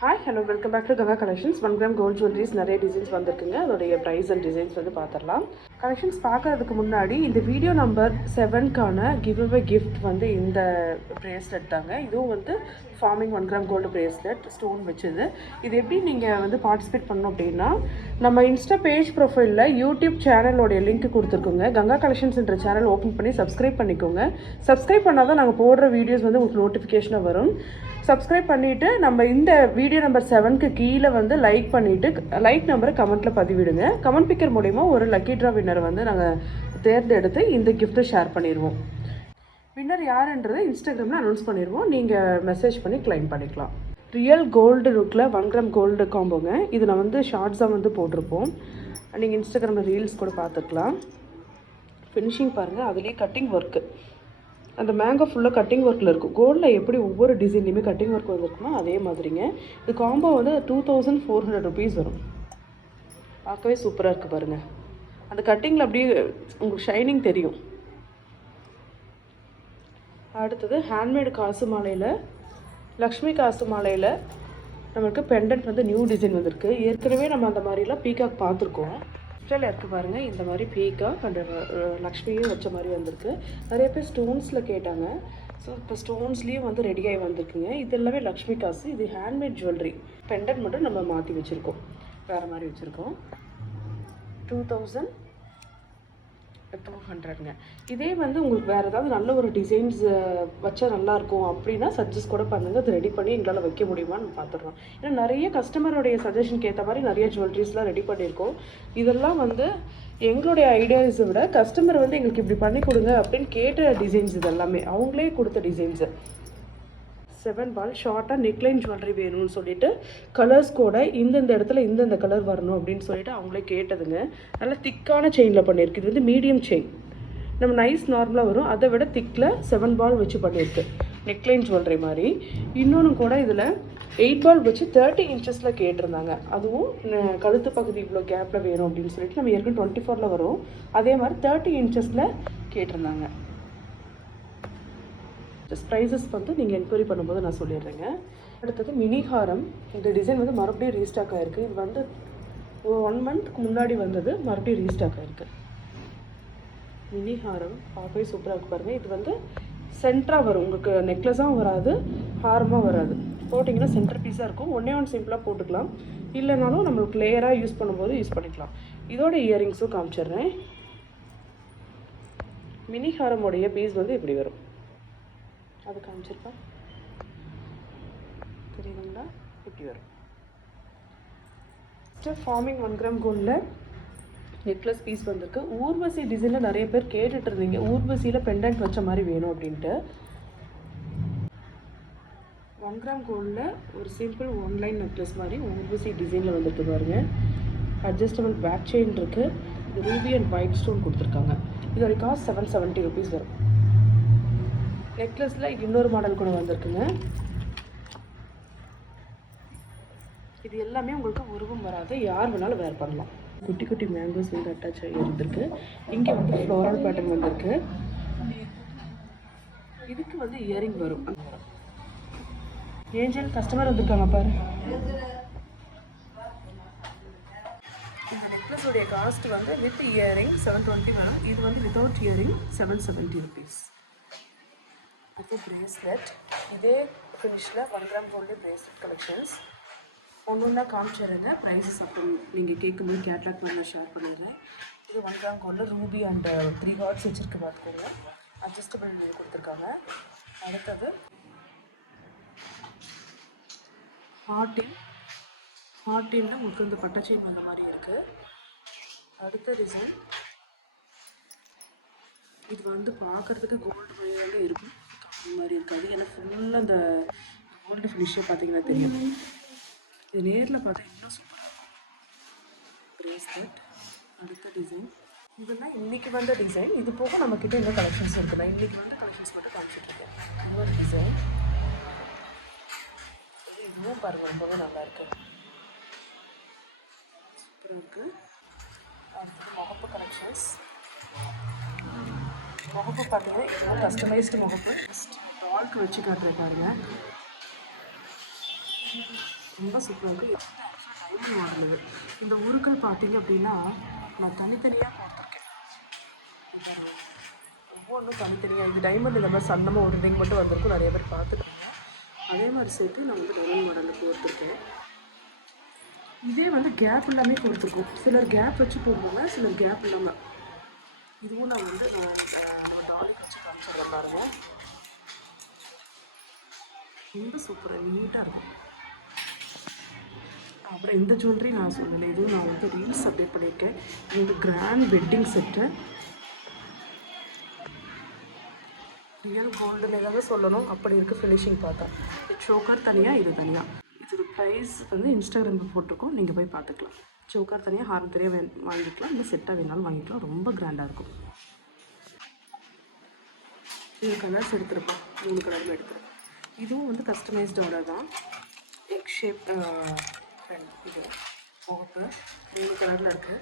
Hi hello welcome back to Ganga collections. 1 gram gold jewelleries நிறைய designs வந்திருக்குங்க. அதோடைய price and designs வந்து பார்த்துடலாம். கலெக்ஷன்ஸ் பார்க்கறதுக்கு முன்னாடி இந்த வீடியோ நம்பர் 7க்கான கிவ்அவே கிஃப்ட் வந்து இந்த ப்ரேஸ்லெட் தாங்க. இதுவும் வந்து forming 1 gram gold bracelet stone வச்சது. இது எப்படி நீங்கள் வந்து பார்ட்டிசிபேட் பண்ணணும் அப்படின்னா, நம்ம இன்ஸ்டா பேஜ் ப்ரொஃபைலில் யூடியூப் சேனலோடைய லிங்க் கொடுத்துருக்கோங்க. கங்கா கலெக்ஷன்ஸ்ன்ற சேனல் ஓப்பன் பண்ணி சப்ஸ்கிரைப் பண்ணிக்கோங்க. சப்ஸ்கிரைப் பண்ணால் தான் நாங்கள் போடுற வீடியோஸ் வந்து உங்களுக்கு நோட்டிஃபிகேஷனாக வரும். சப்ஸ்கிரைப் பண்ணிவிட்டு நம்ம இந்த வீடியோ நம்பர் 7க்கு கீழே வந்து லைக் பண்ணிவிட்டு லைக் நம்பரை கமெண்ட்டில் பதிவிடுங்க. கமெண்ட் பிக்கர் மூலிமா ஒரு லக்கி ட்ரா வின்னரை வந்து நாங்கள் தேர்ந்தெடுத்து இந்த கிஃப்ட்டை ஷேர் பண்ணிடுவோம். வின்னர் யாருன்றதை இன்ஸ்டாகிராமில் அனௌன்ஸ் பண்ணிடுவோம். நீங்கள் மெசேஜ் பண்ணி கிளைம் பண்ணிக்கலாம். ரியல் கோல்டு லுக்கில் 1 கிராம் கோல்டு காம்போங்க. இது நான் வந்து ஷார்ட்ஸாக வந்து போட்டிருப்போம். நீங்கள் இன்ஸ்டாகிராமில் ரீல்ஸ் கூட பார்த்துக்கலாம். ஃபினிஷிங் பாருங்கள், அதுலேயே கட்டிங் ஒர்க்கு. அந்த மேங்கோ ஃபுல்லாக கட்டிங் ஒர்க்கில் இருக்கும். கோல்டில் எப்படி ஒவ்வொரு டிசைன்லையுமே கட்டிங் ஒர்க் வந்துருக்குமோ அதே மாதிரிங்க. இது காம்போ வந்து 2400 ருபீஸ் வரும். பார்க்கவே சூப்பராக இருக்குது பாருங்கள். அந்த கட்டிங்கில் அப்படியே உங்களுக்கு ஷைனிங் தெரியும். அடுத்தது ஹேண்ட்மேடு காசு மாலையில், லக்ஷ்மி காசு மாலையில் நம்மளுக்கு பெண்டன்ட் வந்து நியூ டிசைன் வந்திருக்கு. ஏற்கனவே நம்ம அந்த மாதிரிலாம் பீகாக் பார்த்துருக்கோம். ஸ்டில் இருக்குது பாருங்கள். இந்த மாதிரி பீகாக் அந்த லக்ஷ்மியும் வச்ச மாதிரி வந்திருக்கு. நிறைய பேர் ஸ்டோன்ஸில் கேட்டாங்க. ஸோ இப்போ ஸ்டோன்ஸ்லேயும் வந்து ரெடியாகி வந்திருக்குங்க. இது எல்லாமே லக்ஷ்மி காசு. இது ஹேண்ட்மேட் ஜுவல்லரி. பெண்டன்ட் மட்டும் நம்ம மாற்றி வச்சுருக்கோம், வேறு மாதிரி வச்சுருக்கோம். 2200ங்க. இதே வந்து உங்களுக்கு வேறு ஏதாவது நல்ல ஒரு டிசைன்ஸ் வச்சா நல்லாயிருக்கும் அப்படின்னா சஜஸ்ட் கூட பண்ணுங்கள். அது ரெடி பண்ணி எங்களால் வைக்க முடியுமான்னு பார்த்துடுறோம். ஏன்னா நிறைய கஸ்டமருடைய சஜஷனுக்கு ஏற்ற மாதிரி நிறைய ஜுவல்லரிஸ்லாம் ரெடி பண்ணியிருக்கோம். இதெல்லாம் வந்து எங்களுடைய ஐடியாஸை விட கஸ்டமர் வந்து எங்களுக்கு இப்படி பண்ணி கொடுங்க அப்படின்னு கேட்ட டிசைன்ஸ். இது எல்லாமே அவங்களே கொடுத்த டிசைன்ஸு. 7 பால் ஷார்ட்டாக நெக்லைன் ஜுவல்லரி வேணும்னு சொல்லிட்டு கலர்ஸ் கூட இந்தந்த இடத்துல இந்தந்த கலர் வரணும் அப்படின்னு சொல்லிட்டு அவங்களே கேட்டதுங்க. நல்லா திக்கான செயினில் பண்ணியிருக்கு. இது வந்து மீடியம் செயின். நம்ம நைஸ் நார்மலாக வரும், அதை விட திக்கில் 7 பால் வச்சு பண்ணியிருக்கு. நெக்லைன் ஜுவல்லரி மாதிரி. இன்னொன்று கூட இதில் 8 பால் வச்சு 30 இன்ச்சஸில் கேட்டிருந்தாங்க. அதுவும் கழுத்து பகுதி இவ்வளோ கேப்பில் வேணும் அப்படின்னு சொல்லிட்டு நம்ம ஏற்கனவே 24ல் வரும். அதே மாதிரி 30 இன்ச்சஸில் கேட்டிருந்தாங்க. ப்ரைஸஸ் வந்து நீங்கள் என்கொயரி பண்ணும்போது நான் சொல்லிடுறேங்க. அடுத்தது மினி ஹாரம். இந்த டிசைன் வந்து மறுபடியும் ரீஸ்டாக் ஆகிருக்கு. இது வந்து 1 மந்த்க்கு முன்னாடி வந்தது, மறுபடியும் ரீஸ்டாக் ஆகிருக்கு. மினி ஹாரம் பார்க்கவே சூப்பராக இருக்கு பாருங்கள். இது வந்து சென்டராக வரும். உங்களுக்கு நெக்லஸாகவும் வராது, ஹாரமாக வராது. போட்டிங்கன்னா சென்டர் பீஸாக இருக்கும். ஒன்றே சிம்பிளாக போட்டுக்கலாம். இல்லைனாலும் நம்மளுக்கு லேயராக யூஸ் பண்ணும்போது யூஸ் பண்ணிக்கலாம். இதோட இயரிங்ஸும் காமிச்சிடுறேன். மினி ஹாரமோடைய பீஸ் வந்து இப்படி வரும். அது காமிச்சிருப்பேன், தெரியுதுங்களா? இப்படி வரும். ஃபார்மிங் 1 கிராம் கோல்டில் நெக்லஸ் பீஸ் வந்திருக்கு. ஊர்வசி டிசைனில் நிறைய பேர் கேட்டுட்டு இருந்தீங்க, ஊர்வசியில் பெண்டன்ட் வச்ச மாதிரி வேணும் அப்படின்ட்டு. 1 கிராம் கோல்டில் ஒரு சிம்பிள் ஒன்லைன் நெக்லஸ் மாதிரி ஊர்வசி டிசைனில் வந்துருக்கு பாருங்க. அட்ஜஸ்டபிள் பேக் செயின் இருக்குது. இது ரூபி அண்ட் ஒயிட் ஸ்டோன் கொடுத்துருக்காங்க. இதோட காஸ்ட் 770 ருபீஸ் வரும். நெக்லஸில் இன்னொரு மாடல் கூட வந்திருக்குங்க. இது எல்லாமே உங்களுக்கு உருவம் வராது, யார் வேணாலும் வேர் பண்ணலாம். குட்டி குட்டி மேங்கோஸ் வந்து அட்டாச் ஆகி இருந்திருக்கு. இங்கே வந்து ஃப்ளோரல் பேட்டர்ன் வந்திருக்கு. இதுக்கு வந்து இயரிங் வரும். ஏஞ்சல் கஸ்டமர் வந்திருக்காங்க பாரு. இந்த நெக்லஸோடைய காஸ்ட் வந்து வித் இயரிங் 720 வரும். இது வந்து வித்தவுட் இயரிங் 770 ருபீஸ். அது பிரேஸ்லெட். இதே ஃபினிஷில் 1 கிராம் கோல்டு பிரேஸ்லெட் கலெக்ஷன்ஸ் ஒன்று காமிச்சிடுங்க. ப்ரைஸஸ் அப்புறம் நீங்கள் கேட்கும்போது கேட்லாக் பண்ண ஷேர் பண்ணிடுறேன். இது 1 கிராம் கோல்டில் ரூபி அண்ட் 3 ஹார்ட்ஸ் வச்சுருக்கு பார்த்துக்கோங்க. அட்ஜஸ்டபிள் கொடுத்துருக்காங்க. அடுத்தது ஹார்டினில் உங்களுக்கு இந்த பட்டை செயின் வந்த மாதிரி இருக்குது. அடுத்த டிசைன் இது வந்து பார்க்குறதுக்கு கோல்டு மாதிரியே இருக்கும், மாதிரி இருக்காது. ஏன்னா ஃபுல்லாக அந்த கோல்டு ஃபினிஷே பார்த்தீங்கன்னா தெரியும். இது நேரில் பார்த்தா இன்னும் சூப்பராக இருக்கும். பிரேஸ்லெட். அடுத்த டிசைன் இதெல்லாம் இன்றைக்கி வந்த டிசைன். இது போக நம்மக்கிட்ட இன்னும் கலெக்ஷன்ஸ் இருக்குது. நான் இன்றைக்கி வந்து கலெக்ஷன்ஸ் மட்டும் காமிச்சிட்ருக்கேன். இன்னொரு டிசைன் இதுவும் பாருங்கள், ரொம்பவே நல்லாயிருக்கு, சூப்பராக இருக்குது. அடுத்தது முகப்பு கலெக்ஷன்ஸ். முகப்பு பார்த்தீங்கன்னா இதெல்லாம் கஸ்டமைஸ்டு முகப்பு. டால்க் வச்சு காட்டுறேன் பாருங்கள். ரொம்ப சூப்பராக இருக்குது. டைமண்ட் மாடல் இது. இந்த உருக்கள் பார்த்தீங்க அப்படின்னா நான் தனித்தனியாக கொடுத்துருக்கேன். ஒவ்வொன்றும் தனித்தனியாக இந்த டைமண்ட் இந்த மாதிரி சன்னமாக ஒரு ரிங் மட்டும் வந்திருக்கும், நிறைய பேர் பார்த்துருக்கீங்க. அதே மாதிரி சேர்த்து நான் வந்து டைமண்ட் மாடலில் கொடுத்துருக்கேன். இதே வந்து கேப் எல்லாமே கொடுத்துருக்கோம். சிலர் கேப் வச்சு போடுவாங்க, சிலர் கேப் இல்லாமல். இதுவும் நான் வந்து நம்ம டாலிக்கு வச்சு காமிச்சிடுறேன் பாருங்க. ரொம்ப சூப்பராக நீட்டாக இருக்கும். அப்புறம் இந்த ஜுவல்லரி நான் சொல்லலை, இதுவும் நான் வந்து ரீல்ஸ் அப்டேட் பண்ணியிருக்கேன். இது வந்து கிராண்ட் வெட்டிங் செட்டு. ரியல் கோல்டுன்னு ஏதாவது சொல்லணும், அப்படி இருக்குது ஃபினிஷிங் பார்த்தா. சோக்கர் தனியாக, இது தனியாக. இதோட ப்ரைஸ் வந்து இன்ஸ்டாகிராமில் போட்டிருக்கோம், நீங்கள் போய் பார்த்துக்கலாம். சோக்கர் தனியாக, ஹாரம் தனியாக வாங்கிக்கலாம், இல்லை செட்டாக வேணாலும் வாங்கிக்கலாம். ரொம்ப கிராண்டாக இருக்கும். இது கலர்ஸ் எடுத்துருக்கோம், 3 கலரில் எடுத்துருக்கோம். இதுவும் வந்து கஸ்டமைஸ்டு ஆர்டர் தான். எக் ஷேப் இது முகப்பு 3 கலரில் இருக்குது.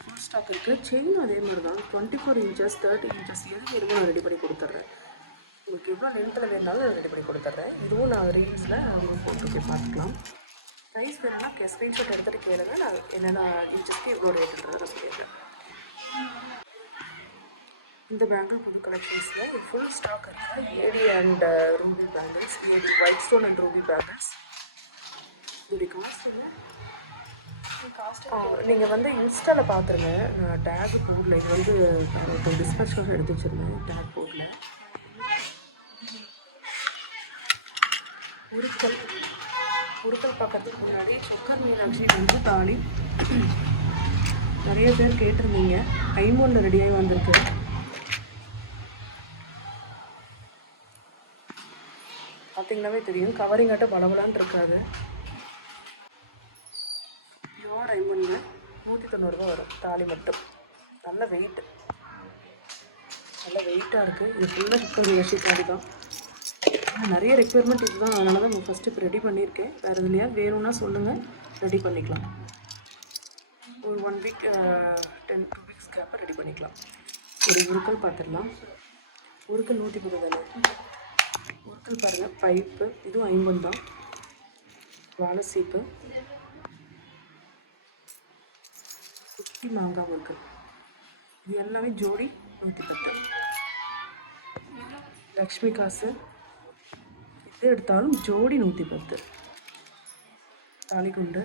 ஃபுல் ஸ்டாக் இருக்குது. செயின் அதே மாதிரி தான் 24 இன்ச்சஸ் 30 இன்ச்சஸ் எது வேணுமோ நான் ரெடி பண்ணி கொடுத்துட்றேன். உங்களுக்கு எவ்வளோ லென்த்தில் வேணாலும் நான் ரெடி பண்ணி கொடுத்துட்றேன். இதுவும் நான் ரீல்ஸில் உங்களுக்கு போட்டு போய் பார்த்துக்கலாம். ப்ரைஸ் வேணும்னா ஸ்க்ரீன்ஷாட் எடுத்துகிட்டு கேளுங்க, நான் என்னென்ன இன்ச்சஸ்க்கு இவ்வளோ ரேட்டுன்றதை நான் சொல்லிடுறேன். இந்த பேங்கிள் புது கலெக்ஷன்ஸில் இது ஃபுல் ஸ்டாக் இருக்குது. AD and ruby bangles, AD white stone and ruby bangles. இதோடைய காஸ்ட் நீங்கள் வந்து இன்ஸ்டாவில் பார்த்துருங்க, நான் டேக் போடல. இது வந்து இப்போ டிஸ்பேட்ச்காக எடுத்து வச்சுருந்தேன், டேக் போடல. உருக்கள் பார்க்கறதுக்கு முன்னாடி சொக்கர் மீனாட்சி வந்து தாலி நிறைய பேர் கேட்டிருந்தீங்க. ஐமோனில் ரெடியாகி வந்திருக்கு. பார்த்தீங்கன்னாவே தெரியும், கவரிங்காட்ட பலபலான்னு இருக்காது. பியோர் ஐமோனில் 190 ரூபா வரும் தாலி மட்டும். நல்ல வெயிட்டு, நல்ல வெயிட்டாக இருக்குது. இது ஃபுல்லாக சொக்கர் மீனாட்சி தாலி தான். நிறைய ரெக்குயர்மெண்ட் இதுதான், அதனால தான் நான் ஃபஸ்ட்டு இப்போ ரெடி பண்ணியிருக்கேன். வேறு எதுலையா வேணும்னா சொல்லுங்கள், ரெடி பண்ணிக்கலாம். ஒரு 1 வீக் 2 வீக்ஸ்க்கு அப்போ ரெடி பண்ணிக்கலாம். ஒரு உருக்கள் பார்த்துடலாம். உருக்கள் 110 தானே. உருக்கள் பாருங்கள், பைப்பு இதுவும் 50 தான். வாழை சீப்பு, குட்டி மாங்காய் உருக்கள், இது எல்லாமே ஜோடி 110. லக்ஷ்மி காசு எது எடுத்தாலும் ஜோடி 110. தாலிகுண்டு,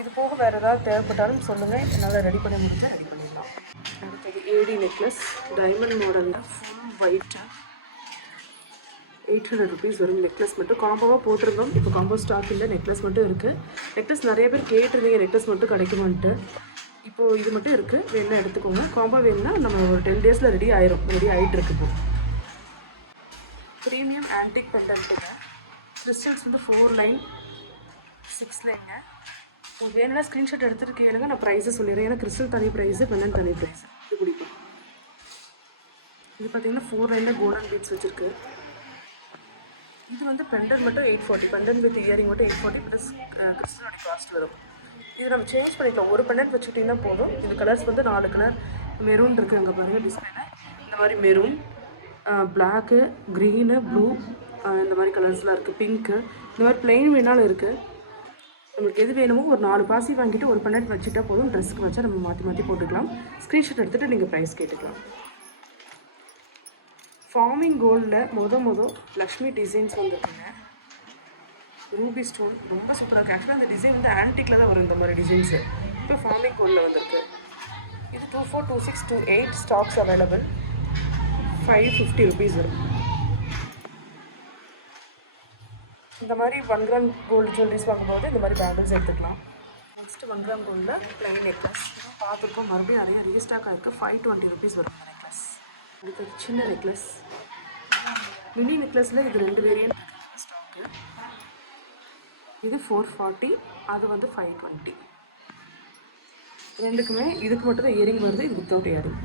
இது போக வேறு ஏதாவது தேவைப்பட்டாலும் சொல்லுங்கள், என்னால் ரெடி பண்ண முடிஞ்சால் ரெடி பண்ணிடலாம். அடுத்தது ஏடி நெக்லஸ், டைமண்ட் மாடலில் ஃபுல் ஒயிட்டாக 800 ருபீஸ் வரும். நெக்லஸ் மட்டும் காம்போவாக போட்டிருந்தோம், இப்போ காம்போ ஸ்டாக் இல்லை, நெக்லஸ் மட்டும் இருக்குது. நெக்லஸ் நிறைய பேர் கேட்டிருந்தீங்க, நெக்லஸ் மட்டும் கிடைக்குமான்ட்டு. இப்போது இது மட்டும் இருக்குது, வேணால் எடுத்துக்கோங்க. காம்போ வேணுன்னா நம்ம ஒரு 10 டேஸில் ரெடி ஆகிட்டு இருக்கு. இப்போ ப்ரீமியம் ஆன்டிக் பெண்டன்ட்டுங்க. கிறிஸ்டல்ஸ் வந்து 4 லைன் 6 லைனுங்க. உங்களுக்கு வேணும்னா ஸ்க்ரீன்ஷாட் எடுத்துகிட்டு கேளுங்க, நான் ப்ரைஸை சொல்லிடுறேன். ஏன்னா கிறிஸ்டல் தனி ப்ரைஸு, பெண்டன் தனி ப்ரைஸு. இது பிடிக்கும். இது பார்த்தீங்கன்னா 4 லைனில் கோல்டன் பீட்ஸ் வச்சுருக்கு. இது வந்து பெண்டன் மட்டும் 840, பெண்டன் வித் இயரிங் மட்டும் 840 ப்ளஸ் கிறிஸ்டலோட காஸ்ட் வரும். இது நம்ம சேஞ்ச் பண்ணிக்கலாம். ஒரு பெண்டன்ட் வச்சுக்கிட்டிங்கன்னா போதும். இது கலர்ஸ் வந்து 4 கலர் மெரூன் இருக்குது, அங்கே பாருங்கள் டிஸ்பிளேல. இந்த மாதிரி மெரூன், பிளாக்கு, க்ரீனு, ப்ளூ, இந்த மாதிரி கலர்ஸ்லாம் இருக்குது. பிங்க்கு, இந்த மாதிரி பிளெயின் வேணாலும் இருக்குது. உங்களுக்கு எது வேணுமோ ஒரு 4 பாசி வாங்கிட்டு ஒரு பெண்டன்ட் வச்சுட்டா போதும். ட்ரெஸ்ஸுக்கு வச்சா நம்ம மாற்றி போட்டுக்கலாம். ஸ்க்ரீன்ஷாட் எடுத்துகிட்டு நீங்கள் ப்ரைஸ் கேட்டுக்கலாம். ஃபார்மிங் கோல்டில் மொதல் லக்ஷ்மி டிசைன்ஸ் வந்துருக்குங்க. ரூபி ஸ்டோன் ரொம்ப சூப்பராக இருக்குது. ஆக்சுவலாக அந்த டிசைன் வந்து ஆன்டிக்கில் தான் வரும் இந்த மாதிரி டிசைன்ஸு. இப்போ ஃபார்மிங் கோல்டில் வந்துருக்கு. இது 24, 26, 28 ஸ்டாக்ஸ் அவைலபிள். 550 ருபீஸ் வரும். இந்த மாதிரி 1 கிராம் கோல்டு ஜுவல்லரிஸ் வாங்கும்போது இந்த மாதிரி பேங்கிள்ஸ் எடுத்துக்கலாம். நெக்ஸ்ட்டு 1 கிராம் கோல்டில் ப்ளைன் நெக்லஸ் பார்த்துருக்கோம். மறுபடியும் நிறைய ரீஸ்டாக் ஆகிருக்கு. 520 ருபீஸ் வரும் இந்த நெக்லஸ். அடுத்தது சின்ன நெக்லஸ், மினி நெக்லஸில் இது 2 வேரியன்ட் ஸ்டாக்கு. இது 440, அது வந்து 520. ரெண்டுக்குமே இதுக்கு மட்டும் தான் இயரிங் வருது, இது வித்தவுட் இயரிங்.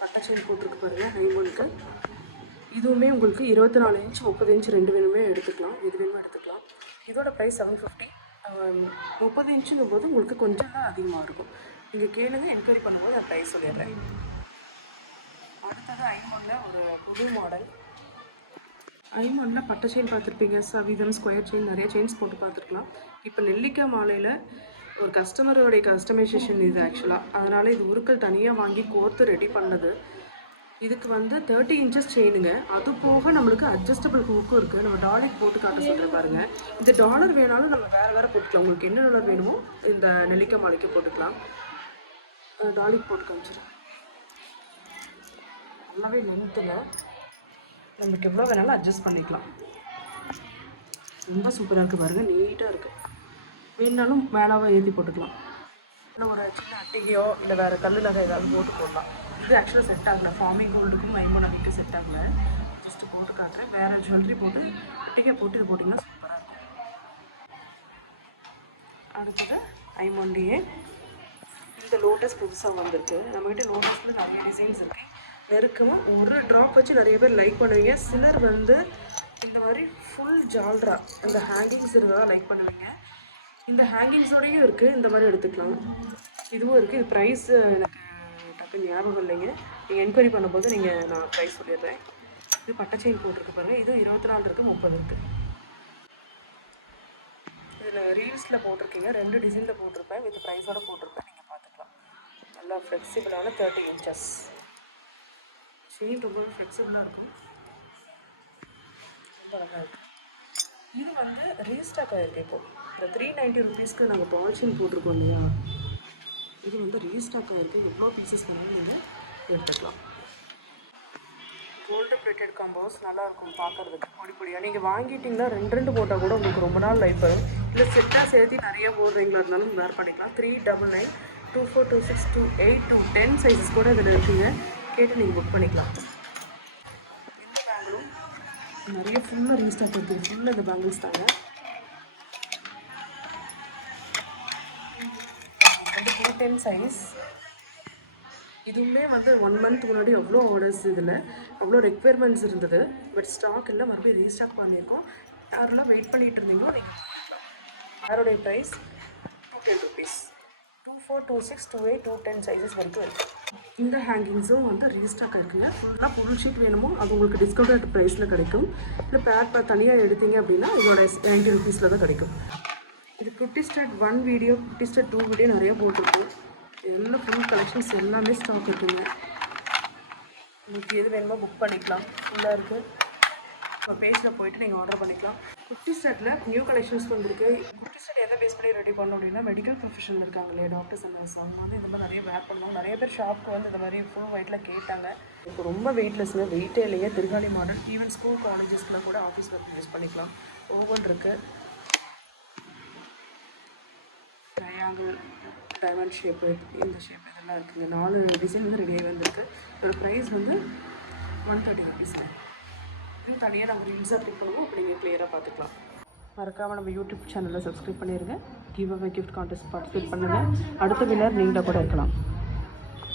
பட்டை செயின் போட்டிருக்கு பாருங்கள், டைமண்டுக்கு. இதுவுமே உங்களுக்கு 24 இன்ச் 30 இன்ச் 2 வேணுமே எடுத்துக்கலாம், எது வேணுமோ எடுத்துக்கலாம். இதோட ப்ரைஸ் 750. 30 இன்ச்சுங்கும் போது உங்களுக்கு கொஞ்சம் தான் அதிகமாக இருக்கும். நீங்கள் கேளுங்க, என்கொயரி பண்ணும்போது நான் ப்ரைஸ் சொல்லிடுறேன். அடுத்து ஐமோனில் ஒரு புது மாடல். ஐமோனில் பட்டை செயின் பார்த்துருப்பீங்க, சவிதம், ஸ்கொயர் செயின், நிறைய செயின்ஸ் போட்டு பார்த்துருக்கலாம். இப்போ நெல்லிக்காய் மாலையில் ஒரு கஸ்டமரோடைய கஸ்டமைசேஷன் இது ஆக்சுவலாக. அதனால் இது உருக்கள் தனியாக வாங்கி கோர்த்து ரெடி பண்ணது. இதுக்கு வந்து 30 இன்ச்சஸ் செயினுங்க. அது போக நம்மளுக்கு அட்ஜஸ்டபிள் ஹூக்கும் இருக்குது. நம்ம டாலர் போட்டு காட்ட சொல்கிறேன் பாருங்கள். இந்த டாலர் வேணாலும் நம்ம வேறு போட்டுக்கலாம். உங்களுக்கு என்ன டாலர் வேணுமோ இந்த நெல்லிக்காய் மாலைக்கு போட்டுக்கலாம். டாலர் போட்டு காமிச்சிடும். நல்லாவே லென்த்தில் நமக்கு எவ்வளோ வேணாலும் அட்ஜஸ்ட் பண்ணிக்கலாம். ரொம்ப சூப்பராக இருக்குது பாருங்கள், நீட்டாக இருக்குது. வேணுனாலும் மேலாவை ஏற்றி போட்டுக்கலாம். இல்லை ஒரு சின்ன அட்டிகையோ இல்லை வேறு கல்லில் ஏதாவது போட்டு போடலாம். இது ஆக்சுவலாக செட் ஆகலை. ஃபார்மிங் கோல்டுக்கும் ஐமோன் அடிக்க செட் ஆகலை. ஜஸ்ட்டு போட்டு காட்டுறேன். வேறு ஜுவல்லரி போட்டு அட்டிகை போட்டு இது போட்டிங்கன்னா சூப்பராக இருக்கும். அடுத்தது ஐமோன்லேயே இந்த லோட்டஸ் புதுசாக வந்திருக்கு. நம்மகிட்ட லோட்டஸில் நிறைய டிசைன்ஸ் இருக்குது. நெருக்கமாக ஒரு ட்ராப் வச்சு நிறைய பேர் லைக் பண்ணுவீங்க. சிலர் வந்து இந்த மாதிரி ஃபுல் ஜால்ரா அந்த ஹேங்கிங்ஸ் இருந்தால் லைக் பண்ணுவீங்க. இந்த ஹேங்கிங்ஸோடையும் இருக்குது. இந்த மாதிரி எடுத்துக்கலாம். இதுவும் இருக்குது. இது ப்ரைஸ் எனக்கு டக்கு ஞாபகம் இல்லைங்க. நீங்கள் என்கொயரி பண்ணும்போது நான் ப்ரைஸ் சொல்லிடுறேன். இது பட்டை செயின் போட்டிருக்கு பாருங்கள். இது 24 இருக்குது, 30 இருக்குது. இதில் ரீல்ஸில் போட்டிருக்கீங்க. 2 டிசைனில் போட்டிருப்பேன். வித் ப்ரைஸோடு போட்டிருப்பேன். நீங்கள் பார்த்துக்கலாம். நல்லா ஃப்ளெக்சிபிளான 30 இன்ச்சஸ் செயின். ரொம்ப ஃப்ளெக்சிபிளாக இருக்கும். ரொம்ப அழகாக இருக்குது. இது வந்து ரீஸ்டாக் ஆகிருக்கு. இப்போது இந்த 390 ருபீஸ்க்கு நாங்கள் பால்ஷின் போட்டிருக்கோம் இல்லையா, இது வந்து ரீஸ்டாக் ஆகிருக்கு. எவ்வளோ பீசஸ் வேணாலும் நீங்கள் எடுத்துக்கலாம். கோல்டு பிளேட்டட் காம்போஸ் நல்லாயிருக்கும் பார்க்குறதுக்கு. பொடியாக நீங்கள் வாங்கிட்டிங்கன்னா 2 போட்டால் கூட உங்களுக்கு ரொம்ப நாள் லைஃப் வரும். இல்லை செட்டாக சேர்த்து நிறையா போடுறீங்களா இருந்தாலும் வேர் பண்ணிக்கலாம். 399 2426 28 10 சைஸஸ் கூட இதில் இருக்குங்க. கேட்டு நீங்கள் புக் பண்ணிக்கலாம். இந்த பேங்கிளும் நிறைய ஃபுல்லாக ரீஸ்டாக் இருக்குது. ஃபுல்லாக இந்த பேங்கிள்ஸ் தாங்க. வந்து 210 சைஸ். இதுவுமே வந்து 1 மந்த் முன்னாடி அவ்வளோ ஆர்டர்ஸ், இதில் அவ்வளோ ரெக்குயர்மெண்ட்ஸ் இருந்தது. பட் ஸ்டாக் இல்லை, மறுபடியும் ரீஸ்டாக் பண்ணியிருக்கோம். யாரெல்லாம் வெயிட் பண்ணிகிட்டு இருந்தீங்களோ நீங்கள் யாரோடைய ப்ரைஸ் 210 ருபீஸ். 2426 28 210 சைஸஸ் வரைக்கும் இருக்குது. இந்த ஹேங்கிங்ஸும் வந்து ரீஸ்டாக் இருக்குங்க. ஃபுல்லாக ஃபுல் ஷீட் வேணுமோ அது உங்களுக்கு டிஸ்கவுண்டட் ப்ரைஸில் கிடைக்கும். இல்லை பேர் தனியாக எடுத்தீங்க அப்படின்னா இதோட 90 ருபீஸில் தான் கிடைக்கும். இது குட்டி ஸ்டட் 1 வீடியோ, குட்டி ஸ்டட் 2 வீடியோ நிறையா போட்டிருக்கோம். எல்லாம் ஃபுல் கலெக்ஷன்ஸ் எல்லாமே ஸ்டாக் இருக்குங்க. உங்களுக்கு எது வேணுமோ புக் பண்ணிக்கலாம். ஃபுல்லாக இருக்குது. உங்கள் பேஜில் போய்ட்டு நீங்கள் ஆர்டர் பண்ணிக்கலாம். குட்டி ஸ்டட்டில் நியூ கலெக்ஷன்ஸ் வந்திருக்கு. குட்டி ஸ்டட் எதை பேஸ் பண்ணி ரெடி பண்ணோம் அப்படின்னா, மெடிக்கல் ப்ரொஃபஷன் இருக்காங்க இல்லையா, டாக்டர்ஸ் அண்ட் நர்ஸ், அவங்க வந்து இந்த மாதிரி நிறைய வேர் பண்ணுவாங்க. நிறைய பேர் ஷாப்புக்கு வந்து இந்த மாதிரி ஃபுல் ஒயிட்டில் கேட்டாங்க. இப்போ ரொம்ப வெயிட்லெஸ்ங்க, வெயிட்டே இல்லைங்க. திருகாலி மாடல். ஈவன் ஸ்கூல் காலேஜஸ்க்குலாம் கூட ஆஃபீஸ் ஒர்க் யூஸ் பண்ணிக்கலாம். ஓவன் இருக்குது. ட்ரையாங்கிள், டைமண்ட் ஷேப்பு, இந்த ஷேப் இதெல்லாம் இருக்குங்க. 4 டிசைன் வந்து ரெடியாகி வந்திருக்கு. இதோட ப்ரைஸ் வந்து 130 ருபீஸுங்க. இது தனியாக நாங்கள் ரீல்ஸ் அப்டேட் பண்ணுவோம். அப்போ நீங்கள் கிளியராக பார்த்துக்கலாம். மறக்காமல் நம்ம யூடியூப் சேனலில் சப்ஸ்கிரைப் பண்ணிடுங்க. Give away gift contest participate பண்ணுங்கள். அடுத்த வின்னர் நீங்களாக கூட இருக்கலாம்.